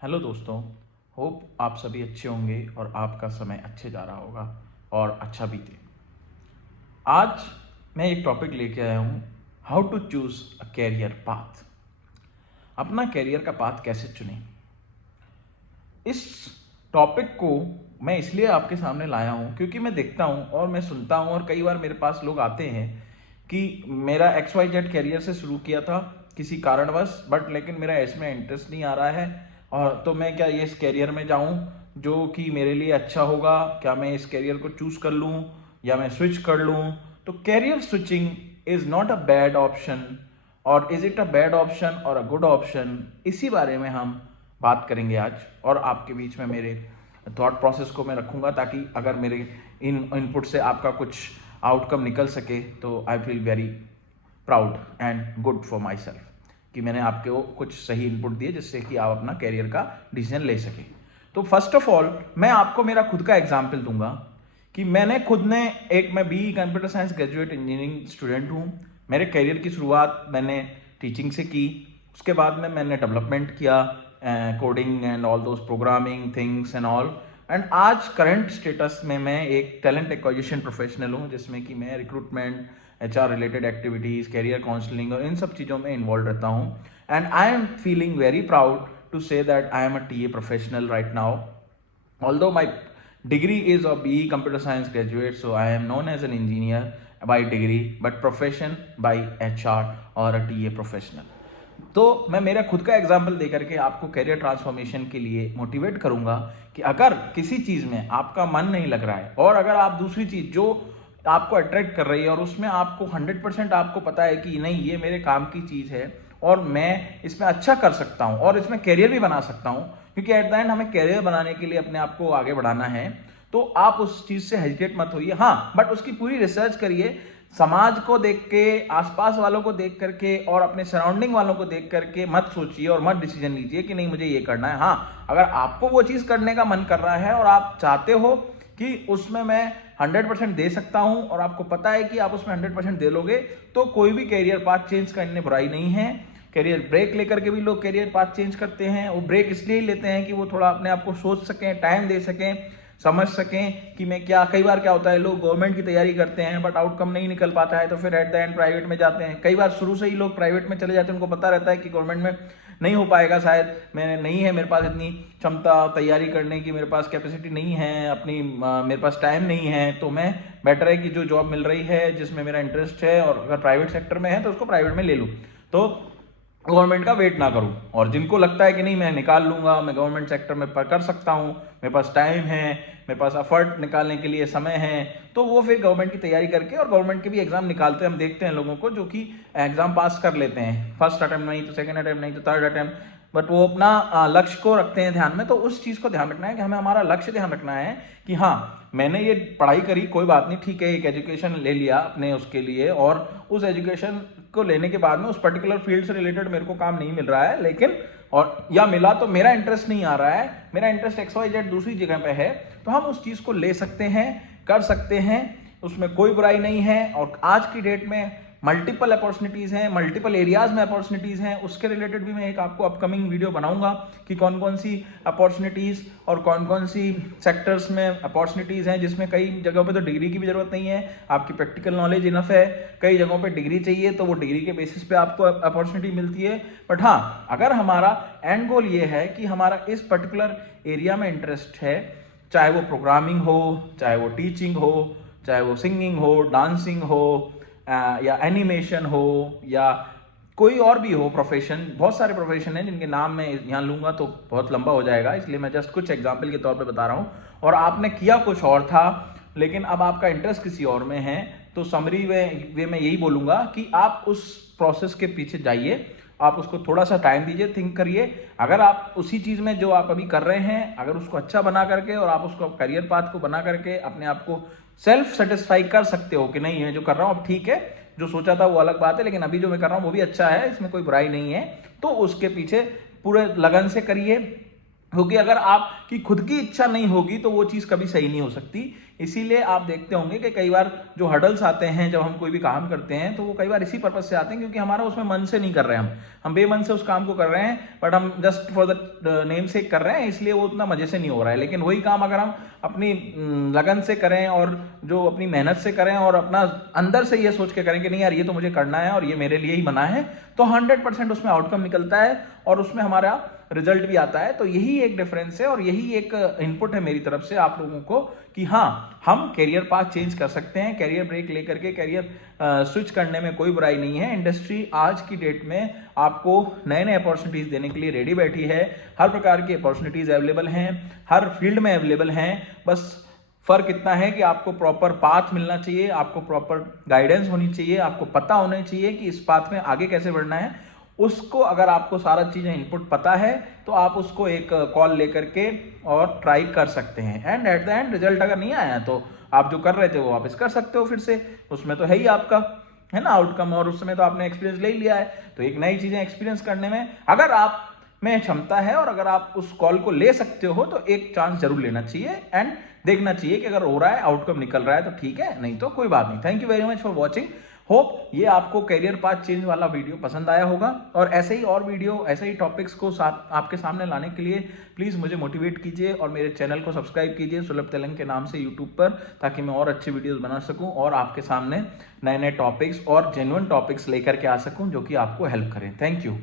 Hello दोस्तों। Hope आप सभी अच्छे होंगे और आपका समय अच्छे जा रहा होगा और अच्छा बीते। आज मैं एक टॉपिक लेके आया हूँ, how to choose a career path. अपना कैरियर का पाथ कैसे चुनें। इस टॉपिक को मैं इसलिए आपके सामने लाया हूँ क्योंकि मैं देखता हूँ और मैं सुनता हूँ और कई बार मेरे पास लोग आते हैं कि मेरा XYZ कैरियर से शुरू किया था किसी कारणवश, बट लेकिन मेरा इसमें इंटरेस्ट नहीं आ रहा है। और तो मैं क्या ये इस कैरियर में जाऊँ जो कि मेरे लिए अच्छा होगा, क्या मैं इस कैरियर को चूज़ कर लूँ या मैं स्विच कर लूँ। तो career switching is not a bad option, or is it a bad option or a good option, इसी बारे में हम बात करेंगे आज। और आपके बीच में मेरे थॉट प्रोसेस को मैं रखूंगा ताकि अगर मेरे इन इनपुट से आपका कुछ आउटकम निकल सके तो I feel very proud and good for my self कि मैंने आपको कुछ सही इनपुट दिए जिससे कि आप अपना कैरियर का डिसीजन ले सकें। तो फर्स्ट ऑफ ऑल मैं आपको मेरा खुद का एग्जाम्पल दूंगा कि मैं BE computer science graduate engineering student हूँ। मेरे करियर की शुरुआत मैंने टीचिंग से की, उसके बाद में मैंने डेवलपमेंट किया, coding and all those programming things and all. And आज करंट स्टेटस में मैं एक टैलेंट एक्विजिशन प्रोफेशनल हूँ जिसमें कि मैं recruitment, HR related activities, career counselling और इन सब चीज़ों में इन्वॉल्व रहता हूँ। And I am feeling very proud to say that I am a TA professional right now. Although my degree is of BE Computer Science graduate, so I am known as an engineer by degree, but profession by HR or a TA professional. तो मैं मेरा खुद का example दे करके आपको career transformation के लिए motivate करूंगा कि अगर किसी चीज़ में आपका मन नहीं लग रहा है और अगर आप दूसरी चीज़ जो आपको अट्रैक्ट कर रही है और उसमें आपको 100% आपको पता है कि नहीं ये मेरे काम की चीज़ है और मैं इसमें अच्छा कर सकता हूँ और इसमें कैरियर भी बना सकता हूँ, क्योंकि एट द एंड हमें कैरियर बनाने के लिए अपने आप को आगे बढ़ाना है, तो आप उस चीज़ से हेजिटेट मत होइए। हाँ, बट उसकी पूरी रिसर्च करिए, समाज को देख के, आसपास वालों को देख करके और अपने सराउंडिंग वालों को देख करके मत सोचिए और मत डिसीजन लीजिए कि नहीं मुझे ये करना है। हाँ, अगर आपको वो चीज़ करने का मन कर रहा है और आप चाहते हो कि उसमें मैं 100% दे सकता हूं और आपको पता है कि आप उसमें 100% दे लोगे, तो कोई भी कैरियर पाथ चेंज करने बुराई नहीं है। कैरियर ब्रेक लेकर के भी लोग कैरियर पाथ चेंज करते हैं। वो ब्रेक इसलिए लेते हैं कि वो थोड़ा अपने आप को सोच सकें, टाइम दे सकें, समझ सकें कि मैं क्या। कई बार क्या होता है, लोग गवर्नमेंट की तैयारी करते हैं बट आउटकम नहीं निकल पाता है तो फिर एट द एंड प्राइवेट में जाते हैं। कई बार शुरू से ही लोग प्राइवेट में चले जाते हैं, उनको पता रहता है कि गवर्नमेंट में नहीं हो पाएगा, शायद मैं नहीं है मेरे पास इतनी क्षमता तैयारी करने की, मेरे पास कैपेसिटी नहीं है अपनी, मेरे पास टाइम नहीं है, तो मैं बेटर है कि जो जॉब मिल रही है जिसमें मेरा इंटरेस्ट है और अगर प्राइवेट सेक्टर में है तो उसको प्राइवेट में ले लूँ, तो गवर्नमेंट का वेट ना करूं। और जिनको लगता है कि नहीं मैं निकाल लूंगा, मैं गवर्नमेंट सेक्टर में कर सकता हूं, मेरे पास टाइम है, मेरे पास एफर्ट निकालने के लिए समय है, तो वो फिर गवर्नमेंट की तैयारी करके और गवर्नमेंट के भी एग्जाम निकालते हैं। हम देखते हैं लोगों को जो कि एग्जाम पास कर लेते हैं, फर्स्ट अटेम्प्ट नहीं तो सेकंड अटेम्प्ट नहीं तो थर्ड अटेम्प्ट, बट वो अपना लक्ष्य को रखते हैं ध्यान में। तो उस चीज़ को ध्यान रखना है कि हमें हमारा लक्ष्य ध्यान रखना है कि हाँ मैंने ये पढ़ाई करी, कोई बात नहीं, ठीक है, एक एजुकेशन ले लिया अपने उसके लिए, और उस एजुकेशन को लेने के बाद में उस पर्टिकुलर फील्ड से रिलेटेड मेरे को काम नहीं मिल रहा है, लेकिन और या मिला तो मेरा इंटरेस्ट नहीं आ रहा है, मेरा इंटरेस्ट XYZ दूसरी जगह पे है, तो हम उस चीज़ को ले सकते हैं, कर सकते हैं, उसमें कोई बुराई नहीं है। और आज की डेट में मल्टीपल अपॉर्चुनिटीज़ हैं, मल्टीपल एरियाज में अपॉर्चुनिटीज़ हैं, उसके रिलेटेड भी मैं एक आपको अपकमिंग वीडियो बनाऊंगा कि कौन कौन सी अपॉर्चुनिटीज़ और कौन कौन सी सेक्टर्स में अपॉर्चुनिटीज़ हैं जिसमें कई जगहों पे तो डिग्री की भी ज़रूरत नहीं है, आपकी प्रैक्टिकल नॉलेज इनफ है। कई जगहों पे डिग्री चाहिए तो वो डिग्री के बेसिस पे आपको अपॉर्चुनिटी मिलती है। बट हाँ, अगर हमारा एंड गोल ये है कि हमारा इस पर्टिकुलर एरिया में इंटरेस्ट है, चाहे वो प्रोग्रामिंग हो, चाहे वो टीचिंग हो, चाहे वो सिंगिंग हो, डांसिंग हो, या एनिमेशन हो, या कोई और भी हो प्रोफेशन, बहुत सारे प्रोफेशन हैं जिनके नाम मैं यहाँ लूँगा तो बहुत लंबा हो जाएगा, इसलिए मैं जस्ट कुछ एग्जाम्पल के तौर पे बता रहा हूँ। और आपने किया कुछ और था लेकिन अब आपका इंटरेस्ट किसी और में है, तो समरी वे मैं यही बोलूँगा कि आप उस प्रोसेस के पीछे जाइए, आप उसको थोड़ा सा टाइम दीजिए, थिंक करिए। अगर आप उसी चीज़ में जो आप अभी कर रहे हैं, अगर उसको अच्छा बना करके और आप उसको करियर पाथ को बना करके अपने आप को सेल्फ सेटिस्फाई कर सकते हो कि नहीं है जो कर रहा हूँ अब ठीक है, जो सोचा था वो अलग बात है, लेकिन अभी जो मैं कर रहा हूँ वो भी अच्छा है, इसमें कोई बुराई नहीं है, तो उसके पीछे पूरे लगन से करिए, क्योंकि अगर आपकी खुद की इच्छा नहीं होगी तो वो चीज़ कभी सही नहीं हो सकती। इसीलिए आप देखते होंगे कि कई बार जो हर्डल्स आते हैं जब हम कोई भी काम करते हैं, तो वो कई बार इसी पर्पज से आते हैं क्योंकि हमारा उसमें मन से नहीं कर रहे हैं, हम बेमन से उस काम को कर रहे हैं, बट हम जस्ट फॉर द नेम से कर रहे हैं, इसलिए वो उतना मजे से नहीं हो रहा है। लेकिन वही काम अगर हम अपनी लगन से करें और जो अपनी मेहनत से करें और अपना अंदर से ये सोच के करें कि नहीं यार ये तो मुझे करना है और ये मेरे लिए ही बना है, तो 100% उसमें आउटकम निकलता है और उसमें हमारा रिजल्ट भी आता है। तो यही एक डिफरेंस है और यही एक इनपुट है मेरी तरफ से आप लोगों को कि हाँ, हम कैरियर पाथ चेंज कर सकते हैं। कैरियर ब्रेक लेकर के कैरियर स्विच करने में कोई बुराई नहीं है। इंडस्ट्री आज की डेट में आपको नए नए अपॉर्चुनिटीज देने के लिए रेडी बैठी है। हर प्रकार की अपॉर्चुनिटीज अवेलेबल हैं, हर फील्ड में अवेलेबल हैं। बस फर्क इतना है कि आपको प्रॉपर पाथ मिलना चाहिए, आपको प्रॉपर गाइडेंस होनी चाहिए, आपको पता होना चाहिए कि इस पाथ में आगे कैसे बढ़ना है। उसको अगर आपको सारा चीज़ें इनपुट पता है तो आप उसको एक कॉल लेकर के और ट्राई कर सकते हैं। And at the end result अगर नहीं आया तो आप जो कर रहे थे वो वापस कर सकते हो फिर से, उसमें तो है ही आपका, है ना, आउटकम। और उस समय तो आपने एक्सपीरियंस ले ही लिया है। तो एक नई चीज़ें एक्सपीरियंस करने में अगर आप में क्षमता है और अगर आप उस कॉल को ले सकते हो तो एक चांस जरूर लेना चाहिए एंड देखना चाहिए कि अगर हो रहा है, आउटकम निकल रहा है तो ठीक है, नहीं तो कोई बात नहीं। Thank you very much for watching. Hope ये आपको कैरियर पाथ चेंज वाला वीडियो पसंद आया होगा और ऐसे ही और वीडियो, ऐसे ही टॉपिक्स को आपके सामने लाने के लिए प्लीज़ मुझे मोटिवेट कीजिए और मेरे चैनल को सब्सक्राइब कीजिए सुलभ तेलंग के नाम से यूट्यूब पर, ताकि मैं और अच्छे वीडियोस बना सकूं और आपके सामने नए नए टॉपिक्स और जेन्युइन टॉपिक्स लेकर के आ सकूं जो कि आपको हेल्प करें। Thank you.